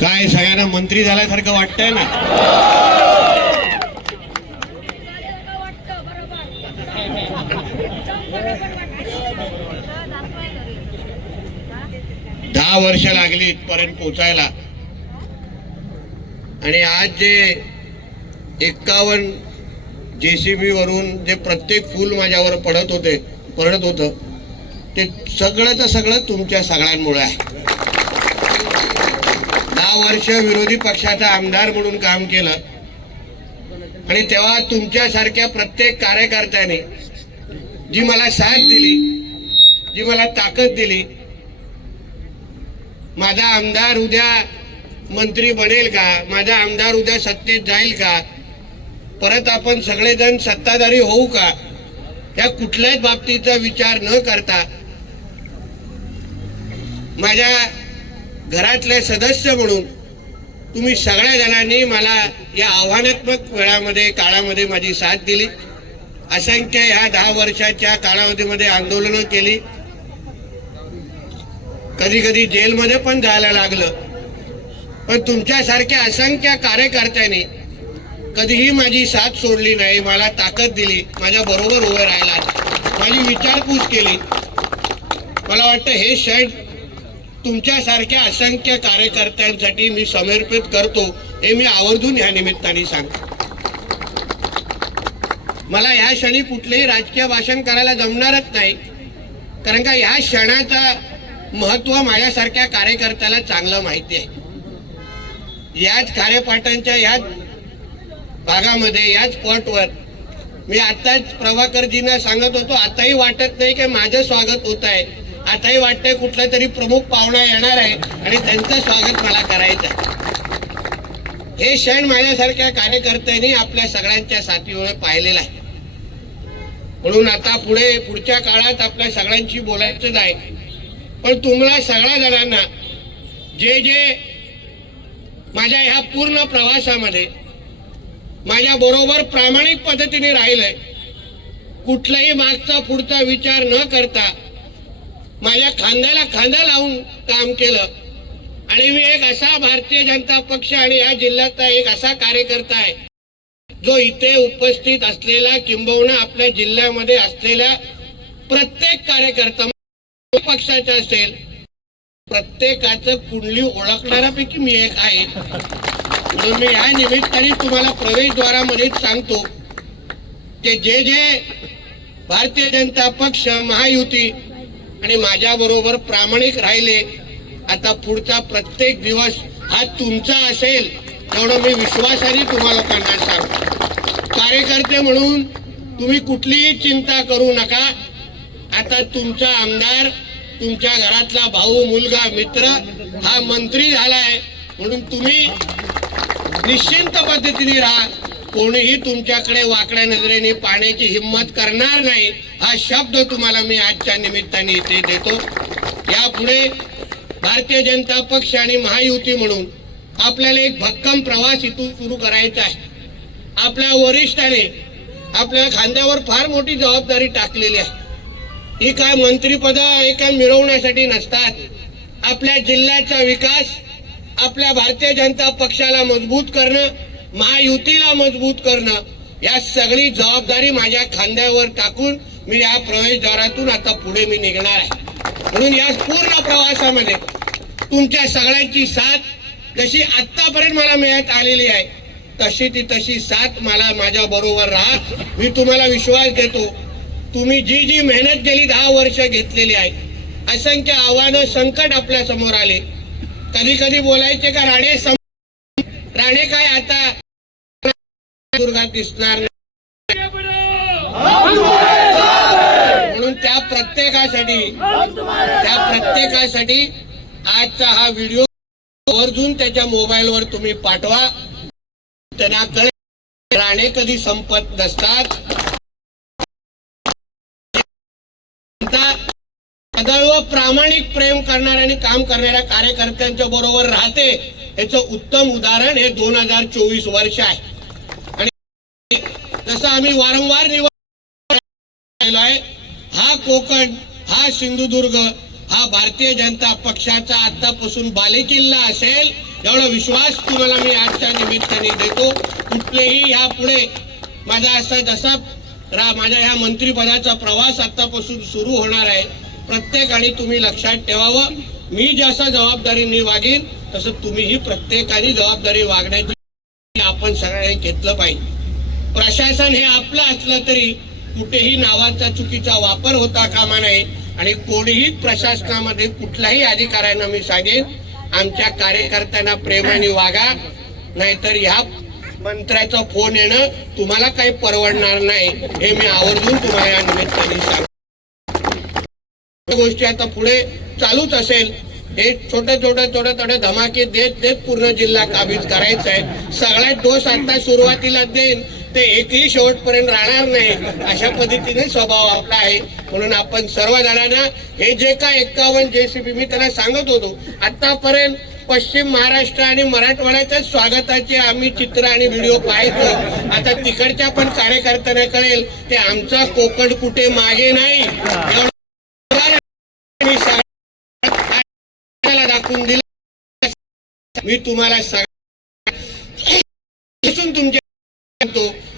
काय सगळ्यांना मंत्री झाल्यासारखं वाटतंय ना दहा वर्ष लागली इथपर्यंत पोचायला आणि आज जे एक्कावन्न जेसीबी वरून जे प्रत्येक फूल माझ्यावर पडत होते पडत होतं ते सगळं तर सगळं तुमच्या सगळ्यांमुळे आहे दहा वर्ष विरोधी पक्षाचा आमदार म्हणून काम केलं आणि तेव्हा तुमच्यासारख्या प्रत्येक कार्यकर्त्याने जी मला साथ दिली जी मला ताकद दिली माझा आमदार उद्या मंत्री बनेल का माझा आमदार उद्या सत्तेत जाईल का परत आपण सगळेजण सत्ताधारी होऊ का या कुठल्याच बाबतीचा विचार न करता माझ्या घरातले सदस्य म्हणून तुम्ही सगळ्या जणांनी मला या आव्हानात्मक वेळामध्ये काळामध्ये माझी साथ दिली असंख्य ह्या दहा वर्षाच्या कालावधीमध्ये आंदोलनं केली कधी कधी जेलमध्ये पण जायला लागलं पण तुमच्यासारख्या असंख्य कार्यकर्त्यांनी कधीही माझी साथ सोडली नाही मला ताकद दिली माझ्या बरोबर उभे राहिला माझी विचारपूस केली मला वाटतं हे शर्ट तुमच्यासारख्या असंख्य कार्यकर्त्यांसाठी मी समर्पित करतो हे मी आवर्जून या निमित्ताने सांगतो मला ह्या क्षणी कुठलेही राजकीय भाषण करायला जमणारच नाही कारण का ह्या क्षणाचा महत्व माझ्यासारख्या कार्यकर्त्याला चांगलं माहिती आहे याच कार्यपाठांच्या याच भागामध्ये याच पटवर मी आताच प्रभाकरजींना सांगत होतो आताही वाटत नाही की माझं स्वागत होत आहे आताही वाटतंय कुठला तरी प्रमुख पाहुणा येणार आहे आणि त्यांचं स्वागत मला करायचं आहे हे क्षण माझ्यासारख्या कार्यकर्त्यांनी आपल्या सगळ्यांच्या साथीमुळे पाहिलेला आहे म्हणून आता पुढे पुढच्या काळात आपल्या सगळ्यांशी बोलायचंच आहे पण तुम्हाला सगळ्या जणांना जे जे माझ्या ह्या पूर्ण प्रवासामध्ये माझ्या बरोबर प्रामाणिक पद्धतीने राहिलंय कुठलाही मागचा पुढचा विचार न करता माझ्या खांद्याला खांदा लावून काम केलं आणि मी एक असा भारतीय जनता पक्ष आणि या जिल्ह्याचा एक असा कार्यकर्ता आहे जो इथे उपस्थित असलेला किंबहुना आपल्या जिल्ह्यामध्ये असलेल्या प्रत्येक कार्यकर्ता पक्षाचा असेल प्रत्येकाचं कुंडली ओळखणाऱ्यापैकी मी एक आहे म्हणून मी या निमित्ताने तुम्हाला प्रवेशद्वारामध्ये सांगतो की जे जे भारतीय जनता पक्ष महायुती आणि माझ्याबरोबर प्रामाणिक राहिले आता पुढचा प्रत्येक दिवस हा तुमचा असेल एवढं मी विश्वासाने तुम्हाला लोकांना सांगतो कार्यकर्ते म्हणून तुम्ही कुठलीही चिंता करू नका आता तुमचा आमदार तुमच्या घरातला भाऊ मुलगा मित्र हा मंत्री झालाय म्हणून तुम्ही निश्चिंत पद्धतीने राहा कोणीही तुमच्याकडे वाकड्या नजरेने पाण्याची हिंमत करणार नाही हा शब्द तुम्हाला मी आजच्या निमित्ताने इथे देतो यापुढे भारतीय जनता पक्ष आणि महायुती म्हणून आपल्याला एक भक्कम प्रवास इथून सुरू करायचा आहे आपल्या वरिष्ठाने आपल्या खांद्यावर फार मोठी जबाबदारी टाकलेली आहे ही काय मंत्रीपद काय मिळवण्यासाठी नसतात आपल्या जिल्ह्याचा विकास आपल्या भारतीय जनता पक्षाला मजबूत करणं महायुतीला मजबूत करणं या सगळी जबाबदारी माझ्या खांद्यावर टाकून मी या प्रवेशद्वारातून आता पुढे मी निघणार आहे म्हणून या पूर्ण प्रवासामध्ये तुमच्या सगळ्यांची साथ जशी आतापर्यंत मला मिळत आलेली आहे तशी ती तशी साथ मला माझ्या बरोबर राहा मी तुम्हाला विश्वास देतो तुम्ही जी जी मेहनत केली दहा वर्ष घेतलेली आहे असंख्य आव्हानं संकट आपल्या समोर आले कधी कधी बोलायचे का राणे राणे काय आता दुर्गा दिसणार नाही प्रत्येकासाठी त्या प्रत्येकासाठी आजचा हा व्हिडिओ आवर्जून त्याच्या मोबाईलवर तुम्ही पाठवा त्यांना कळे राणे कधी संपत नसतात व प्रामाणिक प्रेम करणाऱ्या आणि काम करणाऱ्या कार्यकर्त्यांच्या बरोबर राहते याचं उत्तम उदाहरण हे दोन हजार चोवीस वर्ष आहे आणि जसं आम्ही वारंवार निवड कोकण हा सिंधुदुर्ग हा भारतीय जनता पक्षाचा आतापासून बालेकिल्ला असेल एवढा विश्वास तुम्हाला मी आजच्या निमित्ताने देतो कुठलेही पुढे माझा असा जसा रा माझ्या ह्या मंत्रिपदाचा प्रवास आतापासून सुरू होणार आहे प्रत्येकाने तुम्ही लक्षात ठेवावं मी जसा जबाबदारीने वागेन तसं तुम्हीही प्रत्येकाने जबाबदारी वागण्याची आपण सगळ्यांनी घेतलं पाहिजे प्रशासन हे आपलं असलं तरी कुठेही नावाचा चुकीचा वापर होता कामा नये आणि कोणीही प्रशासनामध्ये कुठल्याही अधिकाऱ्यांना मी सांगेन आमच्या कार्यकर्त्यांना प्रेमाने वागा नाहीतर ह्या मंत्र्याचा फोन येणं तुम्हाला काही परवडणार नाही हे मी आवर्जून तुम्हाला या निमित्ताने सांगतो गोष्टी आता पुढे चालूच असेल हे छोटे छोटे थोड्या थोडे धमाके देत देत पूर्ण जिल्हा काबीज करायचा आहे सगळ्यात दोष आता सुरुवातीला देईन ते एकही शेवटपर्यंत राहणार नाही अशा पद्धतीने स्वभाव आपला आहे म्हणून आपण सर्व जणांना हे जे काय एक्कावन्न जेसीबी मी त्यांना सांगत होतो आतापर्यंत पश्चिम महाराष्ट्र आणि मराठवाड्याच्या स्वागताचे आम्ही चित्र आणि व्हिडिओ पाहायचो आता तिकडच्या पण कार्यकर्त्यांना कळेल ते आमचा कोकण कुठे मागे नाही दाखवून दिला मी तुम्हाला